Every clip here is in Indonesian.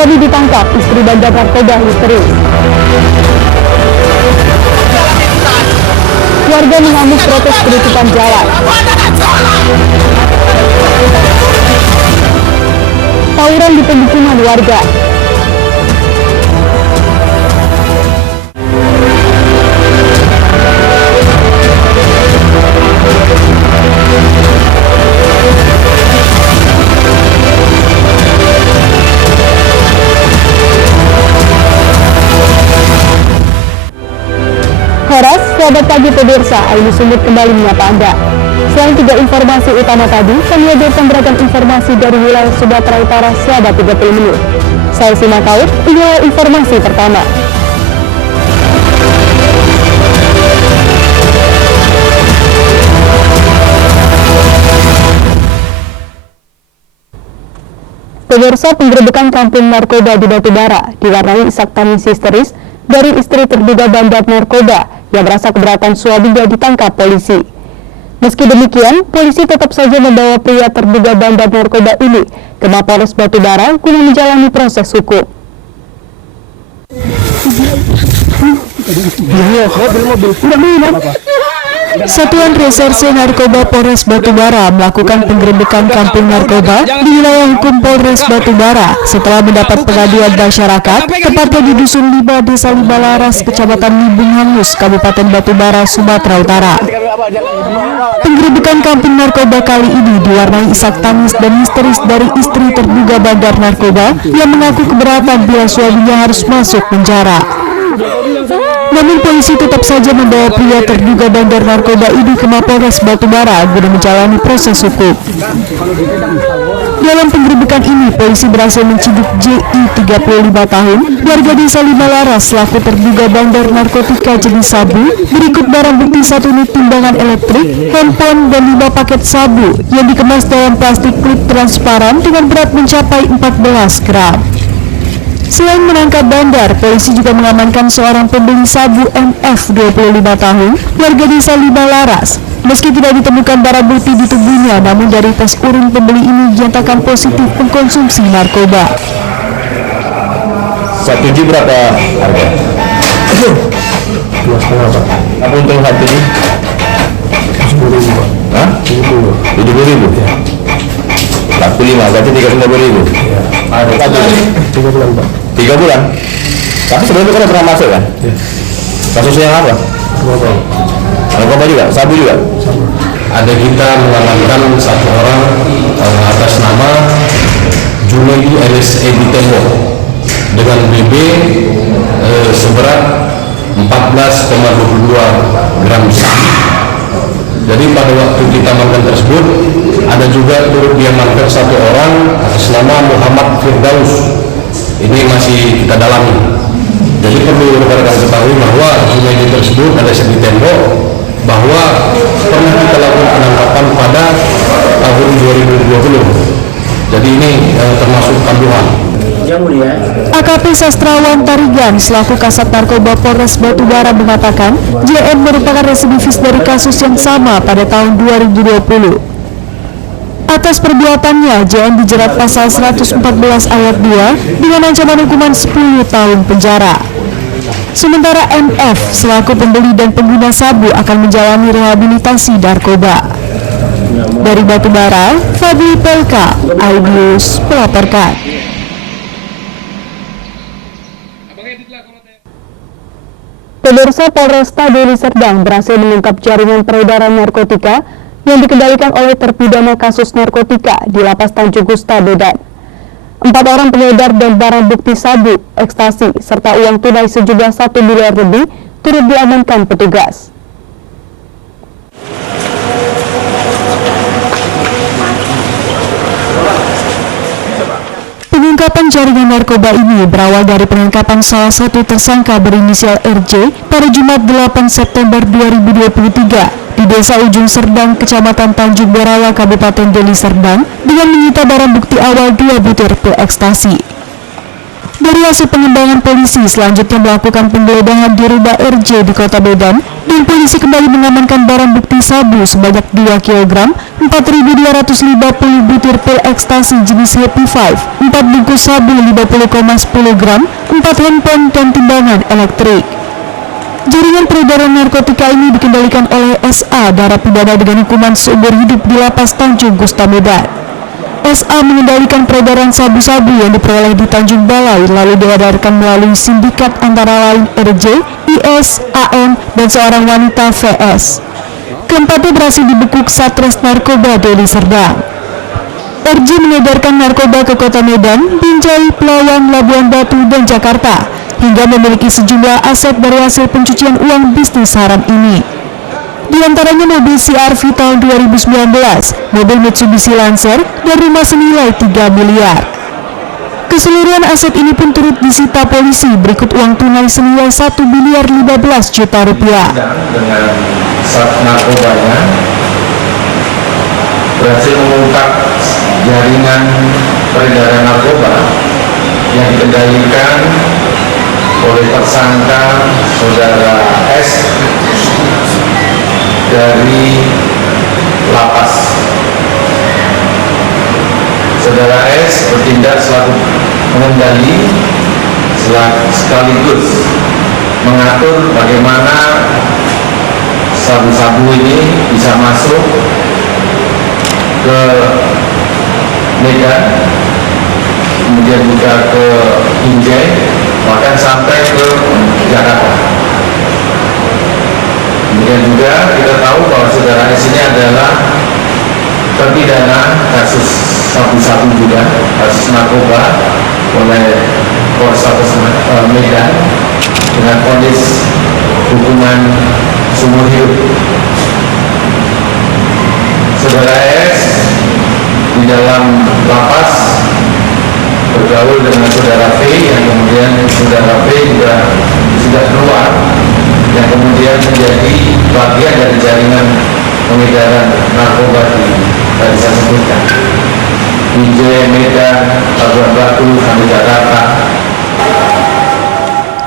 Suami ditangkap, istri bandar narkoba histeris. Warga mengamuk protes penutupan jalan. Tawuran di pemukiman warga. Horas, selamat pagi pemirsa, Aini Sumut kembali menyapa Anda. Selain 3 informasi utama tadi, kami hadirkan beragam informasi dari wilayah Sumatera Utara selama 30 menit. Saya Sima Kaut, inilah informasi pertama. Pemirsa, penggerebekan kampung narkoba di Batubara diwarnai isak tangis histeris dari istri terduga bandar narkoba yang merasa keberatan suaminya ditangkap polisi. Meski demikian, polisi tetap saja membawa pria terduga bandar narkoba ini ke Mapolres Batubara guna menjalani proses hukum. Satuan Reserse Narkoba Polres Batubara melakukan penggerebekan kampung narkoba di wilayah hukum Polres Batubara setelah mendapat pengaduan masyarakat, tepatnya di Dusun 5, Desa Limalaras, Kecamatan Libung Hangus, Kabupaten Batubara, Sumatera Utara. Penggerebekan kampung narkoba kali ini diwarnai isak tangis dan histeris dari istri terduga bandar narkoba yang mengaku keberatan bila suaminya harus masuk penjara. Namun polisi tetap saja membawa pria terduga bandar narkoba ini ke Mapolres Batubara guna menjalani proses hukum. Dalam penggerebekan ini, polisi berhasil menciduk JI 35 tahun, warga desa Limalaras selaku terduga bandar narkotika jenis sabu, berikut barang bukti 1 unit timbangan elektrik, handphone, dan 5 paket sabu yang dikemas dalam plastik klip transparan dengan berat mencapai 14 gram. Selain menangkap bandar, polisi juga mengamankan seorang pembeli sabu MF 25 tahun, warga desa Limalaras. Meski tidak ditemukan barang bukti di tubuhnya, namun dari tes urin pembeli ini dinyatakan positif mengkonsumsi narkoba. 1 G berapa harga? 2,5 Pak. Apa untung 1 G? 10.000 Pak. Hah? 70.000? Ya. Laku 5, berarti 35.000? Iya. Ada 3 bulan Pak. 3 bulan? Tapi sebelumnya kan pernah masuk kan? Iya. Kasusnya yang apa? Narkoba juga? Sabu juga? Sabu. Ada kita mengamankan 1 orang atas nama Junaidi RSE di Tembok dengan BB seberat 14,22 gram sabu. Jadi pada waktu kita amankan tersebut ada juga turut diamankan 1 orang atas nama Muhammad Firdaus. Ini masih kita dalami. Jadi perlu rekan-rekan ketahui bahwa Junaidi tersebut ada di Tembok, bahwa pernah kita lakukan penangkapan pada tahun 2020. Jadi ini termasuk kambuhan. AKP Sastrawan Tarigan selaku Kasat Narkoba Polres Batubara mengatakan JN merupakan residivis dari kasus yang sama pada tahun 2020. Atas perbuatannya, JN dijerat pasal 114 ayat 2 dengan ancaman hukuman 10 tahun penjara. Sementara MF selaku pembeli dan pengguna sabu akan menjalani rehabilitasi narkoba. Dari Batubara, Fadli Pelka, iNews melaporkan. Pemirsa, Polresta Deli Serdang berhasil mengungkap jaringan peredaran narkotika yang dikendalikan oleh terpidana kasus narkotika di Lapas Tanjung Gusta, Medan. 4 orang pengedar dan barang bukti sabu, ekstasi, serta uang tunai sejumlah 1 miliar lebih turut diamankan petugas. Pengungkapan jaringan narkoba ini berawal dari penangkapan salah satu tersangka berinisial RJ pada Jumat 8 September 2023 di Desa Ujung Serdang, Kecamatan Tanjung Berawa, Kabupaten Deli Serdang dengan menyita barang bukti awal 2 butir pil ekstasi. Dari hasil pengembangan polisi selanjutnya melakukan penggeledahan di rumah RJ di Kota Medan Dan polisi kembali mengamankan barang bukti sabu sebanyak 2 kg, 4.250 butir pil ekstasi jenis Happy 5, 4 bungkus sabu 50,10 gram, 4 handphone dan timbangan elektrik. Jaringan peredaran narkotika ini dikendalikan oleh SA, narapidana dengan hukuman seumur hidup di Lapas Tanjung Gusta Medan. SA mengendalikan peredaran sabu-sabu yang diperoleh di Tanjung Balai, lalu diedarkan melalui sindikat antara lain RJ, IS, AM, dan seorang wanita VS. Keempatnya berhasil dibekuk Satres Narkoba Deli Serdang. RJ mengedarkan narkoba ke Kota Medan, Binjai, Pelawan, Labuan Batu, dan Jakarta, hingga memiliki sejumlah aset dari hasil pencucian uang bisnis haram ini. Di antaranya mobil CR-V tahun 2019, mobil Mitsubishi Lancer, dan rumah senilai 3 miliar. Keseluruhan aset ini pun turut disita polisi, berikut uang tunai senilai 1 miliar 15 juta rupiah. Dengan zat narkobanya berhasil mengungkap jaringan peredaran narkoba yang dikendalikan oleh tersangka saudara S dari lapas. Saudara S bertindak selaku pengendali sekaligus mengatur bagaimana sabu-sabu ini bisa masuk ke Medan, kemudian juga ke Binjai, bahkan sampai ke Jakarta. Kemudian juga kita tahu bahwa saudara S ini adalah terpidana kasus sabu-sabu juga, kasus narkoba oleh Polrestabes Medan dengan vonis hukuman seumur hidup. Saudara S di dalam lapas bergaul dengan saudara V, yang kemudian saudara V juga sudah keluar, yang kemudian menjadi bagian dari jaringan pengedaran narkoba di tadi saya sebutkan, Binjai, Medan, Labuan Batu, sampai Jakarta.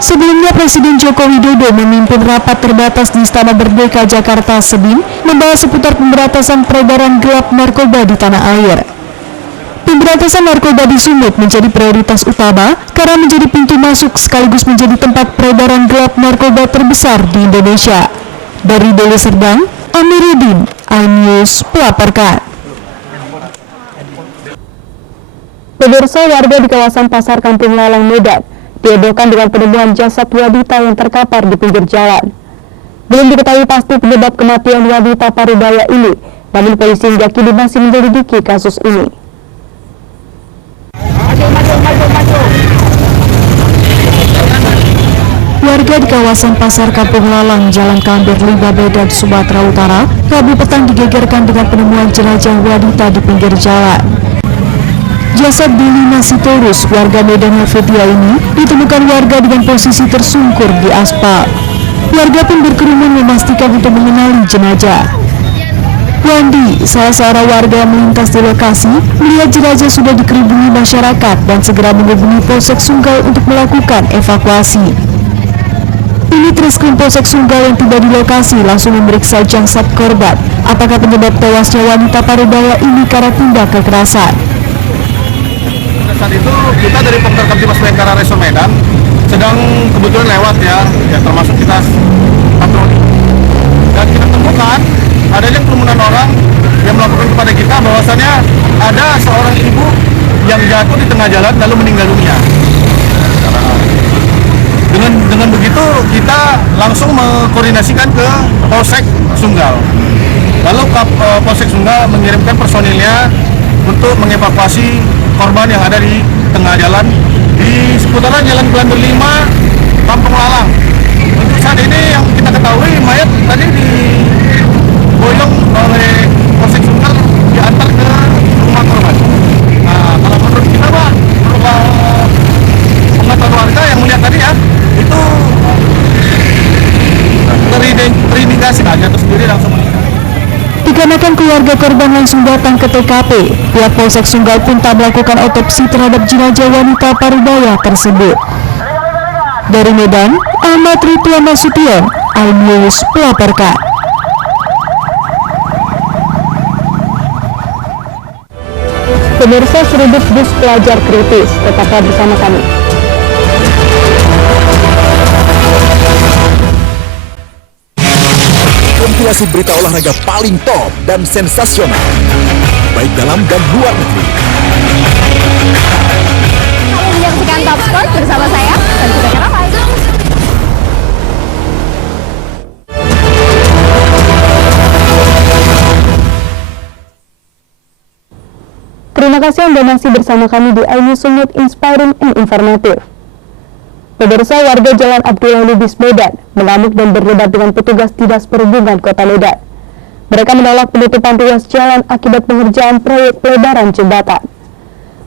Sebelumnya Presiden Joko Widodo memimpin rapat terbatas di Istana Merdeka Jakarta Senin membahas seputar pemberantasan peredaran gelap narkoba di tanah air. Pemberantasan narkoba di Sumut menjadi prioritas utama karena menjadi pintu masuk sekaligus menjadi tempat peredaran gelap narkoba terbesar di Indonesia. Dari Deli Serdang, Amiruddin, iNews melaporkan. Pemirsa, warga di kawasan Pasar Kampung Lalang, Medan dihebohkan dengan penemuan jasad wanita yang terkapar di pinggir jalan. Belum diketahui pasti penyebab kematian wanita parubaya ini, namun polisi hingga kini masih menyelidiki kasus ini. Warga di kawasan Pasar Kampung Lalang, Jalan Kambir, Lima, Medan, Sumatera Utara, Rabu petang digegerkan dengan penemuan jenazah wanita di pinggir jalan. Jasad Dili Nasitorus, warga Medan Helvetia ini, ditemukan warga dengan posisi tersungkur di aspal. Warga pun berkerumun memastikan untuk mengenali jenazah. Wandi, salah seorang warga yang melintas di lokasi, melihat jenazah sudah dikerubungi masyarakat dan segera menghubungi Polsek Sunggal untuk melakukan evakuasi. Unit Reskrim Polsek Sunggal yang tiba di lokasi langsung memeriksa jasad korban. Apakah penyebab tewasnya wanita parubaya ini karena tindak kekerasan? Saat itu kita dari Pemkab Kamtibmas Bayangkara Resor Medan sedang kebetulan lewat ya termasuk kita patroli, dan kita temukan adanya kerumunan orang yang melakukan kepada kita bahwasannya ada seorang ibu yang jatuh di tengah jalan lalu meninggal dunia. Dengan begitu kita langsung mengkoordinasikan ke Polsek Sunggal. Lalu Polsek Sunggal mengirimkan personilnya untuk mengevakuasi korban yang ada di tengah jalan di seputaran Jalan Kelandur 5, Kampung Lalang. Untuk saat ini yang kita ketahui mayat tadi diboyong oleh Polsek Sunggal diantar ke rumah korban. Nah, kalau menurut kita Pak, menurut pengetahuan warga yang melihat tadi ya, itu terindikasi jatuh sendiri langsung meninggal. Dikarenakan keluarga korban langsung datang ke TKP, pihak Polsek Sunggal pun tak melakukan otopsi terhadap jenazah wanita parubaya tersebut. Dari Medan, Ahmad Ridwan Nasution, iNews melaporkan. Pemirsa, seruduk bus pelajar kritis, tetaplah bersama kami. Kompilasi berita olahraga paling top dan sensasional, baik dalam dan luar negeri. Kamu menyaksikan Top Sport bersama saya, dan sudah ramai. Terima kasih Anda masih bersama kami di iNews Sumut Inspiring and Informative. Pemirsa, warga Jalan Abdullah Lubis Medan mengamuk dan berdebat dengan petugas Dinas Perhubungan Kota Medan. Mereka menolak penutupan ruas jalan akibat pengerjaan proyek pelebaran jembatan.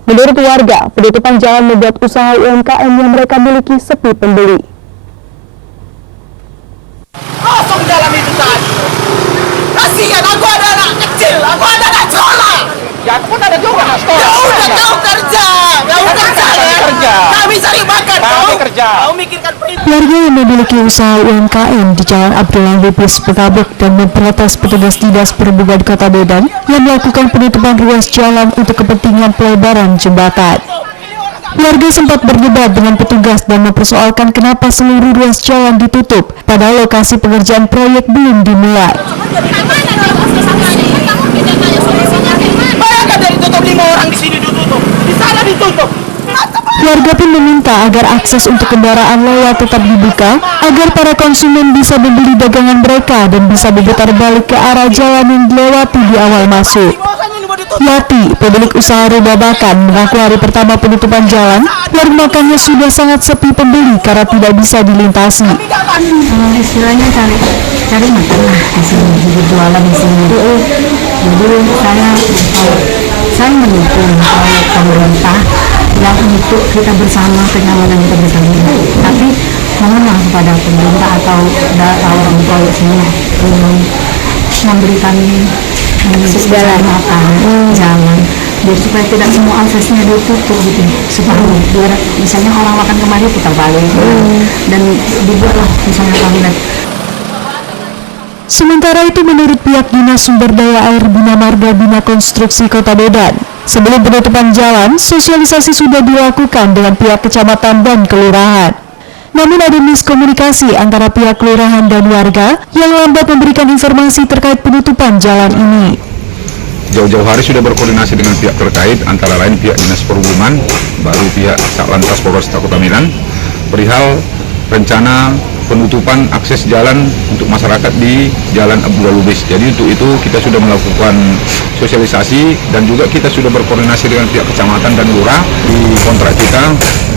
Menurut warga, penutupan jalan membuat usaha UMKM yang mereka miliki sepi pembeli. Kosong jalan itu tadi. Kasihan, aku ada anak kecil, aku ada anak sekolah. Ya aku pun ada juga anak sekolah. Ya udah kau kerja, Kami cari makan, kau kerja. Kau mikirkan perintah. Warga yang memiliki usaha UMKM di Jalan Abdullah Lubis Bekabuk dan memprotes petugas Dinas Perhubungan Kota Medan yang melakukan penutupan ruas jalan untuk kepentingan pelebaran jembatan. Warga sempat berdebat dengan petugas dan mempersoalkan kenapa seluruh ruas jalan ditutup, padahal lokasi pengerjaan proyek belum dimulai. Bayangkan dari tutup 5 orang di sini ditutup, di sana ditutup. Warga pun meminta agar akses untuk kendaraan lewat tetap dibuka, agar para konsumen bisa membeli dagangan mereka dan bisa berputar balik ke arah jalan yang dilewati di awal masuk. Yati, pemilik usaha rumah makan, mengaku hari pertama penutupan jalan, warung makannya sudah sangat sepi pembeli karena tidak bisa dilintasi. Istilahnya cari makan lah di sini, berjualan di sini. Jadi saya mendukung pemerintah yang untuk kita bersama, kenyamanan kita bersama. Tapi mohon maaf kepada pemerintah atau orang proyek sini memberikan segala makan jalan biar supaya tidak semua aksesnya ditutup gitu, supaya biar misalnya orang makan kemari putar balik dan dibuatlah misalnya kabinet. Sementara itu, menurut pihak Dinas Sumber Daya Air Bina Marga Bina Konstruksi Kota Medan, sebelum penutupan jalan, sosialisasi sudah dilakukan dengan pihak kecamatan dan kelurahan. Namun ada miskomunikasi antara pihak kelurahan dan warga yang lambat memberikan informasi terkait penutupan jalan ini. Jauh-jauh hari sudah berkoordinasi dengan pihak terkait, antara lain pihak Dinas Perhubungan, baru pihak Satlantas Polresta Kota Medan, perihal rencana penutupan akses jalan untuk masyarakat di Jalan Abdullah Lubis. Jadi untuk itu kita sudah melakukan sosialisasi dan juga kita sudah berkoordinasi dengan pihak kecamatan dan lurah. Di kontrak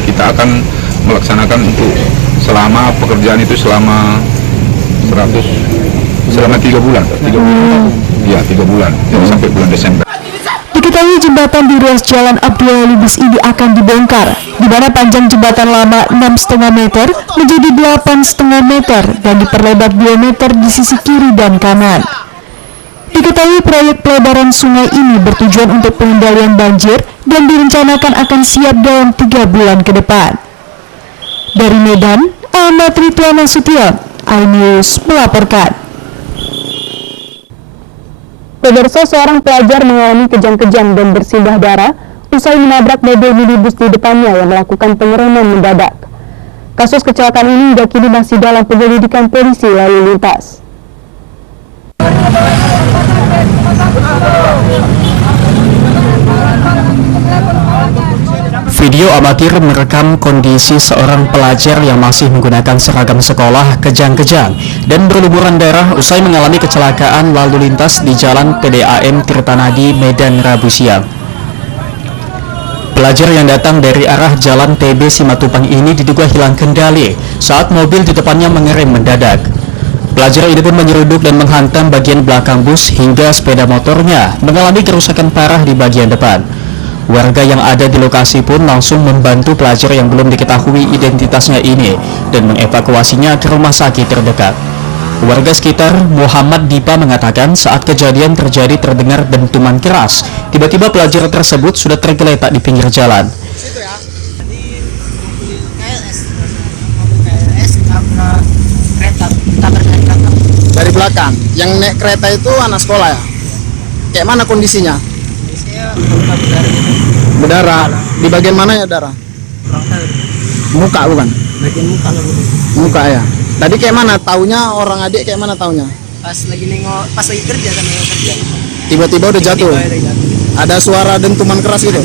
kita akan melaksanakan untuk selama pekerjaan itu selama 3 bulan. 3 bulan. Jadi sampai bulan Desember. Diketahui jembatan di ruas Jalan Abdullah Lubis ini akan dibongkar, di mana panjang jembatan lama 6,5 meter menjadi 8,5 meter dan diperlebar 2 meter di sisi kiri dan kanan. Diketahui proyek pelebaran sungai ini bertujuan untuk pengendalian banjir dan direncanakan akan siap dalam 3 bulan ke depan. Dari Medan, Ahmad Ridwan Nasution, iNews melaporkan. Pemirsa, seorang pelajar mengalami kejang-kejang dan bersimbah darah usai menabrak mobil minibus di depannya yang melakukan pengereman mendadak. Kasus kecelakaan ini hingga kini masih dalam penyelidikan polisi lalu lintas. Video amatir merekam kondisi seorang pelajar yang masih menggunakan seragam sekolah kejang-kejang dan berlumuran darah usai mengalami kecelakaan lalu lintas di Jalan PDAM Tirtanadi, Medan, Rabu siang. Pelajar yang datang dari arah Jalan TB Simatupang ini diduga hilang kendali saat mobil di depannya mengerem mendadak. Pelajar ini pun menyeruduk dan menghantam bagian belakang bus hingga sepeda motornya mengalami kerusakan parah di bagian depan. Warga yang ada di lokasi pun langsung membantu pelajar yang belum diketahui identitasnya ini dan mengevakuasinya ke rumah sakit terdekat. Warga sekitar Muhammad Dipa mengatakan saat kejadian terjadi terdengar dentuman keras. Tiba-tiba pelajar tersebut sudah tergeletak di pinggir jalan. KLS tabrak belakang. Yang naik kereta itu anak sekolah ya? Kayak mana kondisinya? Berdarah. Di bagian mana ya darah? Muka bukan? Bagian muka lah. Muka ya. Tadi kayak mana taunya, orang adik kayak mana taunya? Pas lagi kerja kan kerja. Tiba-tiba udah jatuh. Ada suara dentuman keras gitu.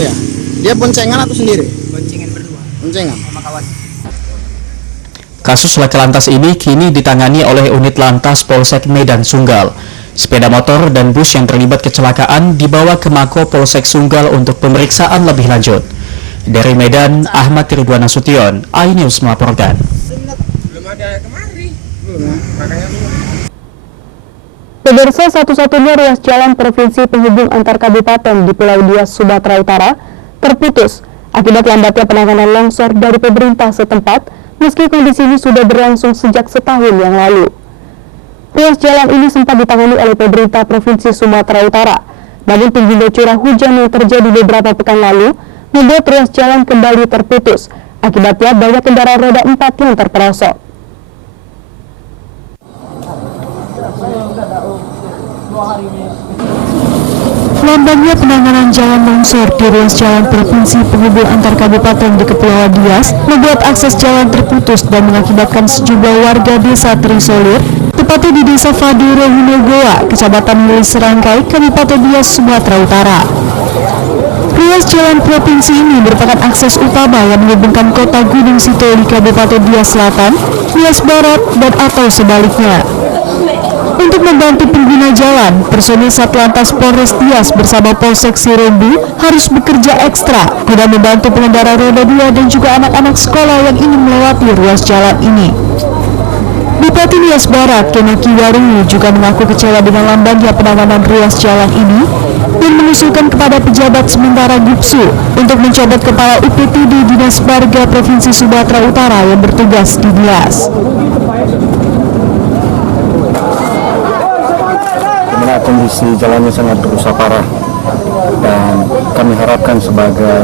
Iya. Dia boncengan atau sendiri? Boncengan berdua. Boncengan. Sama kawan. Kasus laka lantas ini kini ditangani oleh unit lantas Polsek Medan Sunggal. Sepeda motor dan bus yang terlibat kecelakaan dibawa ke Mako Polsek Sunggal untuk pemeriksaan lebih lanjut. Dari Medan, Ahmad Ridwan Nasution, iNews melaporkan. Belum ada kemari. Pemirsa, satu-satunya ruas jalan provinsi penghubung antar kabupaten di Pulau Dias, Sumatera Utara terputus akibat lambatnya penanganan longsor dari pemerintah setempat, meski kondisi ini sudah berlangsung sejak setahun yang lalu. Ruas jalan ini sempat ditangani oleh pemerintah Provinsi Sumatera Utara, namun tingginya curah hujan yang terjadi beberapa pekan lalu membuat ruas jalan kembali terputus. Akibatnya banyak kendaraan roda 4 yang terperosok. Lambannya penanganan jalan longsor di ruas jalan provinsi penghubung antar kabupaten di Kepulauan Dias membuat akses jalan terputus dan mengakibatkan sejumlah warga desa terisolir, tepatnya di desa Faduro Hinogoa, kecamatan Muli Serangkai, Kabupaten Dias, Sumatera Utara. Ruas jalan provinsi ini merupakan akses utama yang menghubungkan kota Gunung Sitoli di Kabupaten Dias Selatan, Dias Barat, dan atau sebaliknya. Untuk membantu pengguna jalan, personil Satlantas Polres Dias bersama Polsek Sirombu harus bekerja ekstra guna membantu pengendara roda 2 dan juga anak-anak sekolah yang ingin melewati ruas jalan ini. Bupati Dias Barat, Kenaki Warungu, juga mengaku kecewa dengan lambannya penanganan ruas jalan ini dan mengusulkan kepada pejabat sementara Gupsu untuk mencopot kepala UPTD Dinas Marga Provinsi Sumatera Utara yang bertugas di Dias. Kondisi jalannya sangat rusak parah dan kami harapkan sebagai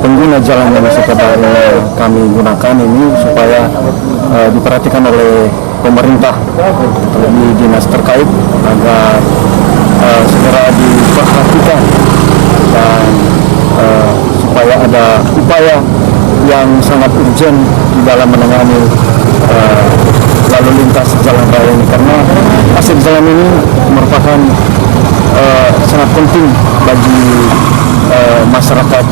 pengguna jalan yang sedang kami gunakan ini supaya diperhatikan oleh pemerintah di dinas terkait agar segera diperhatikan dan supaya ada upaya yang sangat urgent di dalam menangani lalu lintas jalan raya ini, karena akses jalan ini merupakan sangat penting bagi masyarakat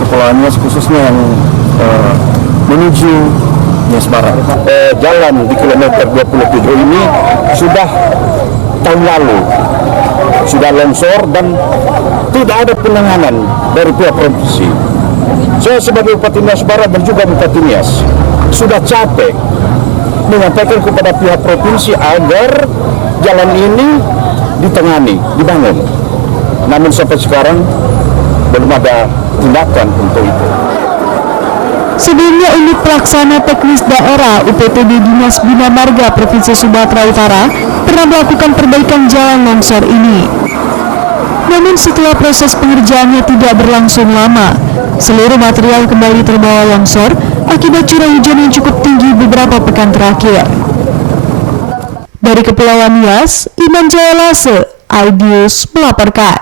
Kepulauan Nias, khususnya yang menuju Nias Barat. Jalan di kilometer 27 ini sudah tahun lalu sudah longsor dan tidak ada penanganan dari pihak provinsi. Saya sebagai Bupati Nias Barat dan juga Bupati Nias sudah capek menyampaikan kepada pihak provinsi agar jalan ini ditangani, dibangun. Namun sampai sekarang belum ada tindakan untuk itu. Sebelumnya, unit pelaksana teknis daerah UPTD Dinas Bina Marga Provinsi Sumatera Utara pernah melakukan perbaikan jalan longsor ini. Namun setelah proses pengerjaannya tidak berlangsung lama, seluruh material kembali terbawa longsor akibat curah hujan yang cukup tinggi beberapa pekan terakhir. Dari Kepulauan Nias, Iman Jayalase, iNews melaporkan.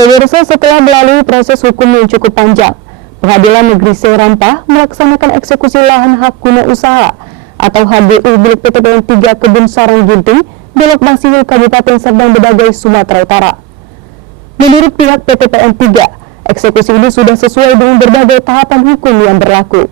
Pemirsa, setelah melalui proses hukum yang cukup panjang, Pengadilan Negeri Serampah melaksanakan eksekusi lahan hak guna usaha atau HGU milik PTPN 3 Kebun Sarang Ginting, Dolok Masihul, Kabupaten Serdang Bedagai, Sumatera Utara. Menurut pihak PTPN 3, eksekusi ini sudah sesuai dengan berbagai tahapan hukum yang berlaku.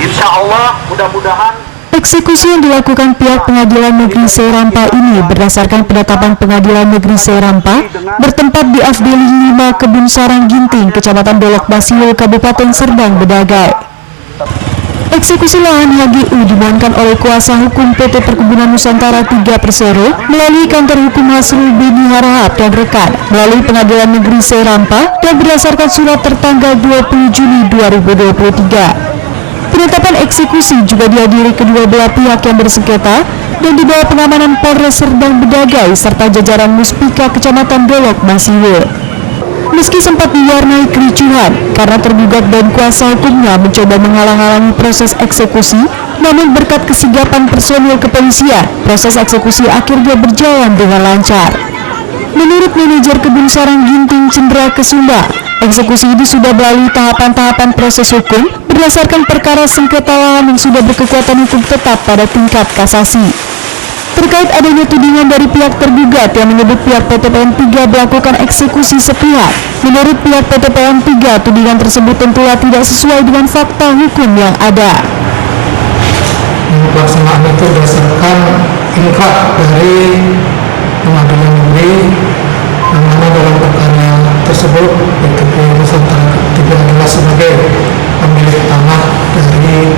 Insya Allah mudah-mudahan Eksekusi yang dilakukan pihak Pengadilan Negeri Serampah ini berdasarkan penetapan Pengadilan Negeri Serampah bertempat di Afdeli 5 Kebun Sarang Ginting, Kecamatan Dolok Masihul, Kabupaten Serdang Bedagai. Eksekusi lahan HGU dimohonkan oleh kuasa hukum PT Perkebunan Nusantara 3 Persero melalui kantor hukum Hasrul Beni Harahap dan rekan melalui Pengadilan Negeri Serampah dan berdasarkan surat tertanggal 20 Juni 2023. Penetapan eksekusi juga dihadiri kedua belah pihak yang bersengketa dan di bawah pengamanan Polres Serdang Bedagai serta jajaran Muspika Kecamatan Dolok Masiwe. Meski sempat diwarnai kericuhan karena tergugat dan kuasa hukumnya mencoba menghalang-halangi proses eksekusi, namun berkat kesigapan personil kepolisian, proses eksekusi akhirnya berjalan dengan lancar. Menurut manajer Kebun Sarang Ginting Cendra Kesumba, eksekusi ini sudah melalui tahapan-tahapan proses hukum berdasarkan perkara sengketa lahan yang sudah berkekuatan hukum tetap pada tingkat kasasi. Terkait adanya tudingan dari pihak tergugat yang menyebut pihak PT PN 3 melakukan eksekusi sepihak, menurut pihak PT PN 3, tudingan tersebut tentulah tidak sesuai dengan fakta hukum yang ada. Pelaksanaan itu berdasarkan inkrah dari pengadilan negeri yang mana dalam perkara tersebut PTP Nusantara 3 adalah sebagai pemilik tanah dari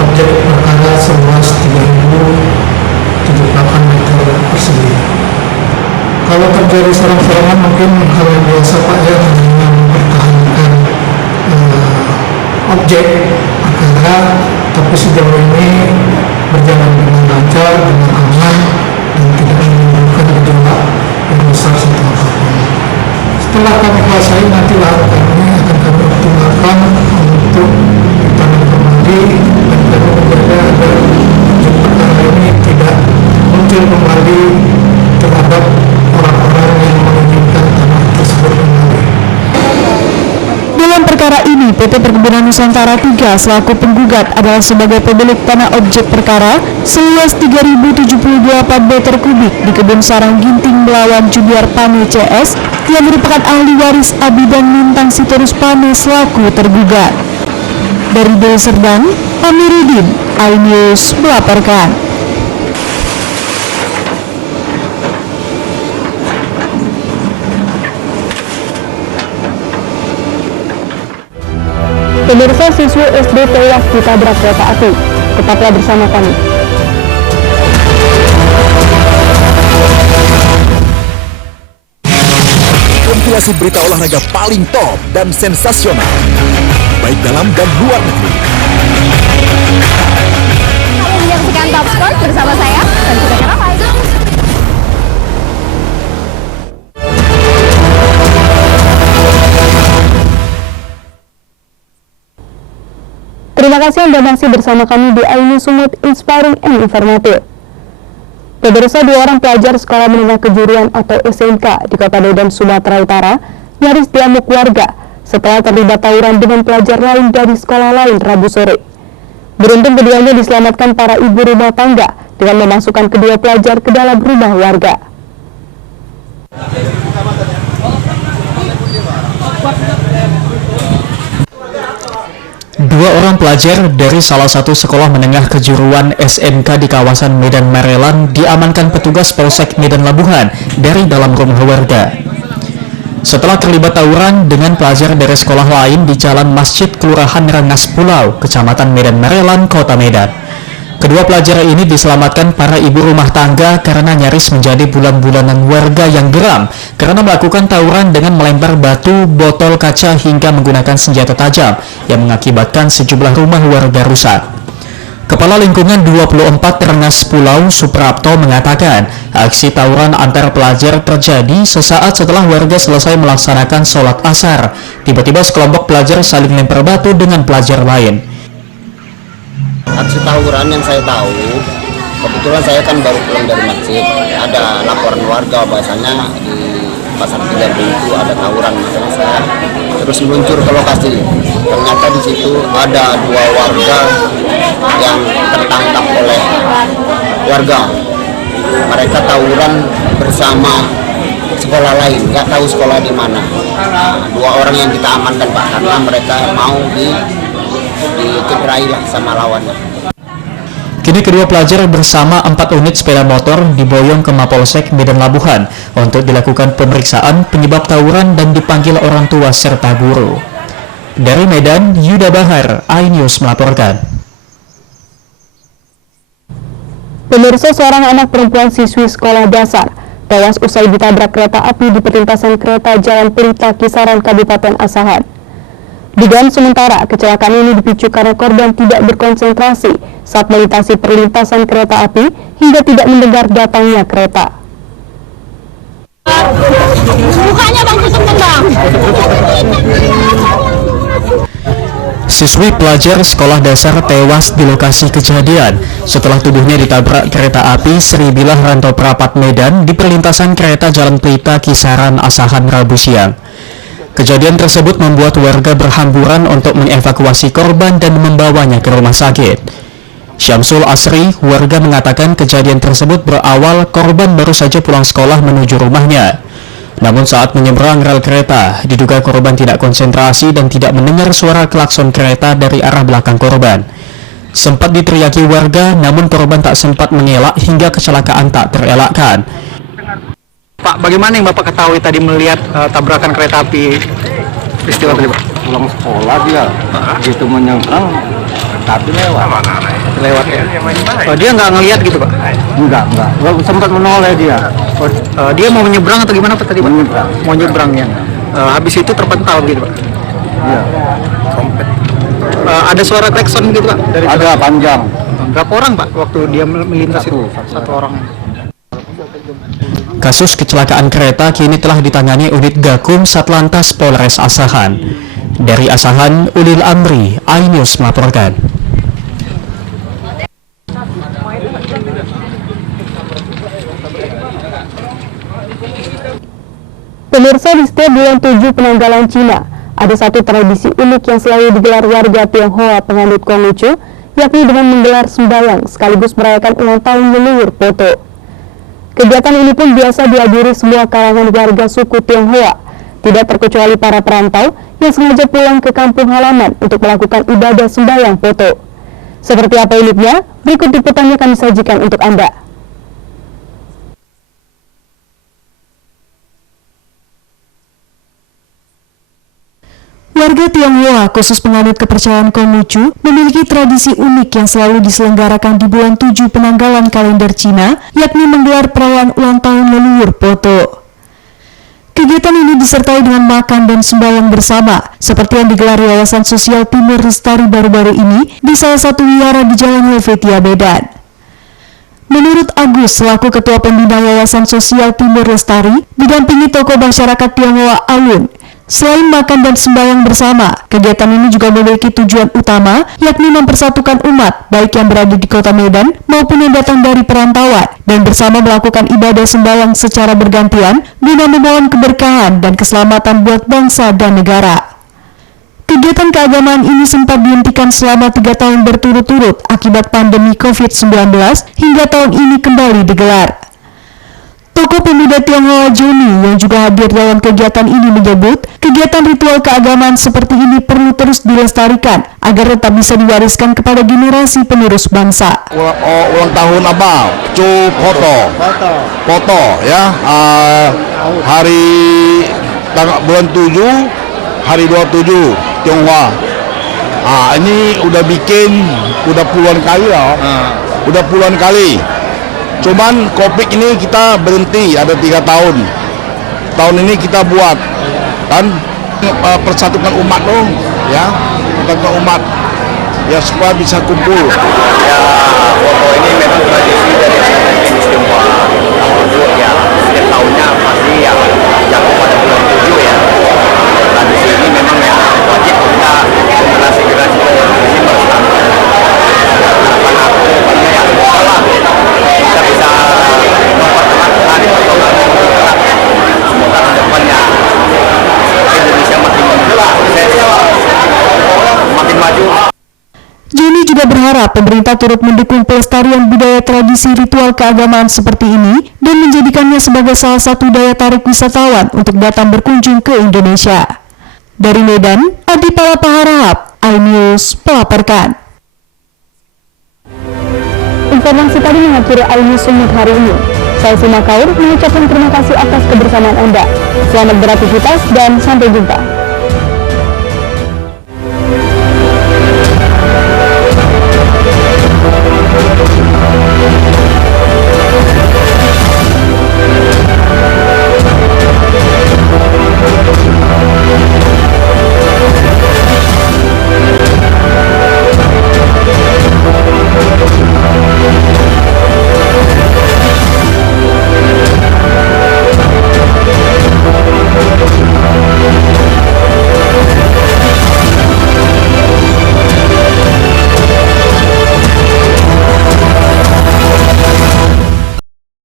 objek perkara seluas 3.078 meter persegi. Kalau terjadi serang-serangan mungkin hal yang biasa Pak ya, hanya mempertahankan objek perkara, tapi sejauh ini berjalan dengan lancar, dengan aman, dan tidak menimbulkan gejolak yang besar serta apapun. Setelah kami kuasai, nanti lahan kami akan kami optimalkan untuk ditanam kembali dan kami menjaga agar objek perkara ini tidak muncul kembali terhadap orang-orang yang menginginkan tanah tersebut kembali. Dalam perkara ini, PT Perkebunan Nusantara 3 selaku penggugat adalah sebagai pemilik tanah objek perkara seluas 3.078 meter kubik di Kebun Sarang Ginting melawan Junior Pane CS yang merupakan ahli waris Abidan Mintang Sitorus Pane selaku tergugat. Dari Deli Serdang, Amiruddin, iNews melaporkan. Pemirsa, siswa SD tewas ditabrak kereta api. Tetaplah bersama kami. Kompilasi berita olahraga paling top dan sensasional, baik dalam dan luar negeri. Kalian menyaksikan Top Sport bersama saya, dan juga Karawai. Terima kasih Anda masih bersama kami di iNews Sumut Inspiring and Informative. Pemirsa, 2 orang pelajar Sekolah Menengah Kejuruan atau SMK di Kota Medan, Sumatera Utara nyaris diamuk warga setelah terlibat tawuran dengan pelajar lain dari sekolah lain Rabu sore. Beruntung keduanya diselamatkan para ibu rumah tangga dengan memasukkan kedua pelajar ke dalam rumah warga. Dua orang pelajar dari salah satu sekolah menengah kejuruan SMK di kawasan Medan Marelan diamankan petugas Polsek Medan Labuhan dari dalam rumah warga. Setelah terlibat tawuran dengan pelajar dari sekolah lain di Jalan Masjid Kelurahan Rengas Pulau, Kecamatan Medan Marelan, Kota Medan. Kedua pelajar ini diselamatkan para ibu rumah tangga karena nyaris menjadi bulan-bulanan warga yang geram karena melakukan tawuran dengan melempar batu, botol kaca hingga menggunakan senjata tajam yang mengakibatkan sejumlah rumah warga rusak. Kepala Lingkungan 24 Rengas Pulau, Suprapto, mengatakan aksi tawuran antar pelajar terjadi sesaat setelah warga selesai melaksanakan sholat asar. Tiba-tiba sekelompok pelajar saling lempar batu dengan pelajar lain. Aksi tawuran yang saya tahu, kebetulan saya kan baru pulang dari masjid, ada laporan warga bahasanya di Pasar Tiga itu ada tawuran masalah saya. Terus meluncur ke lokasi, ternyata di situ ada 2 warga yang tertangkap oleh warga. Mereka tawuran bersama sekolah lain, nggak tahu sekolah di mana. 2 orang yang kita amankan Pak, karena mereka mau dicederai lah sama lawannya. Kini kedua pelajar bersama 4 unit sepeda motor diboyong ke Mapolsek Medan Labuhan untuk dilakukan pemeriksaan penyebab tawuran dan dipanggil orang tua serta guru. Dari Medan, Yuda Bahar, iNews melaporkan. Pemirsa, seorang anak perempuan siswi sekolah dasar tewas usai ditabrak kereta api di perlintasan kereta Jalan Pelita, Kisaran, Kabupaten Asahan. Dugaan sementara, kecelakaan ini dipicu karena korban tidak berkonsentrasi saat melintasi perlintasan kereta api hingga tidak mendengar datangnya kereta. Mukanya bang tutup bang. Siswi pelajar sekolah dasar tewas di lokasi kejadian setelah tubuhnya ditabrak kereta api Sri Bilah Rantau Prapat Medan di perlintasan kereta Jalan Pelita Kisaran Asahan Rabu siang. Kejadian tersebut membuat warga berhamburan untuk mengevakuasi korban dan membawanya ke rumah sakit. Syamsul Asri, warga mengatakan kejadian tersebut berawal korban baru saja pulang sekolah menuju rumahnya. Namun saat menyeberang rel kereta, diduga korban tidak konsentrasi dan tidak mendengar suara klakson kereta dari arah belakang korban. Sempat diteriaki warga, namun korban tak sempat mengelak hingga kecelakaan tak terelakkan. Pak, bagaimana yang Bapak ketahui tadi melihat tabrakan kereta api peristiwa tadi, Pak? Pulang sekolah dia, gitu menyeberang, tapi lewat Ya? Oh, dia nggak ngelihat gitu, Pak? Enggak, sempat menoleh dia. Dia mau menyeberang atau gimana, Pak, tadi, Pak? Menyeberang. Mau nyebrang ya. Habis itu terpental gitu, Pak? Iya. Ada suara klakson gitu, Pak? Ada panjang. Berapa orang, Pak, waktu dia melintas itu? Satu orang. Kasus kecelakaan kereta kini telah ditangani unit Gakum Satlantas Polres Asahan. Dari Asahan, Ulil Amri, iNews melaporkan. Pemirsa, di setiap bulan 7 penanggalan Cina, ada satu tradisi unik yang selalu digelar warga Tionghoa penganut Konghucu, yakni dengan menggelar sembahyang sekaligus merayakan ulang tahun leluhur Poto. Kegiatan ini pun biasa dihadiri semua kalangan warga suku Tionghoa, tidak terkecuali para perantau yang sengaja pulang ke kampung halaman untuk melakukan ibadah sembahyang Poto. Seperti apa uniknya? Berikut liputannya kami sajikan untuk Anda. Warga Tionghoa, khusus penganut kepercayaan Konghucu, memiliki tradisi unik yang selalu diselenggarakan di bulan 7 penanggalan kalender Cina, yakni menggelar perayaan ulang tahun leluhur Poto. Kegiatan ini disertai dengan makan dan sembahyang bersama, seperti yang digelar Yayasan Sosial Timur Lestari baru-baru ini di salah satu wihara di Jalan Helvetia, Medan. Menurut Agus, selaku Ketua Pembina Yayasan Sosial Timur Lestari, didampingi tokoh masyarakat Tionghoa Alun, selain makan dan sembahyang bersama, kegiatan ini juga memiliki tujuan utama, yakni mempersatukan umat, baik yang berada di kota Medan maupun yang datang dari perantauan, dan bersama melakukan ibadah sembahyang secara bergantian, guna memohon keberkahan dan keselamatan buat bangsa dan negara. Kegiatan keagamaan ini sempat dihentikan selama 3 tahun berturut-turut akibat pandemi COVID-19, hingga tahun ini kembali digelar. Tokoh pemuda Tionghoa Joni yang juga hadir dalam kegiatan ini menyebut, kegiatan ritual keagamaan seperti ini perlu terus dilestarikan agar tetap bisa diwariskan kepada generasi penerus bangsa. Ulang tahun apa? Poto ya. Hari bulan 7, hari 27 Tionghoa. Ini udah puluhan kali lah. Udah puluhan kali. Cuman Covid ini kita berhenti, ada 3 tahun. Tahun ini kita buat, kan persatukan umat dong, ya, persatukan umat, ya supaya bisa kumpul. Ya, Poto ini memang tradisi dari etnis Tionghoa. Ya, setiap tahunnya pasti yang jatuh pada bulan 7 ya. Tradisi ini memang ya wajib kita generasi-generasi ini melestarikan. Karena banyak yang salah. Kita bisa mempertahankan semoga ke depannya Indonesia makin maju. Joni juga berharap pemerintah turut mendukung pelestarian budaya tradisi ritual keagamaan seperti ini dan menjadikannya sebagai salah satu daya tarik wisatawan untuk datang berkunjung ke Indonesia. Dari Medan, Adi Palapaharahap, iNews melaporkan. Informasi tadi mengakhiri iNews Sumut hari ini. Saya Sima Kaur mengucapkan terima kasih atas kebersamaan Anda. Selamat beraktivitas dan sampai jumpa.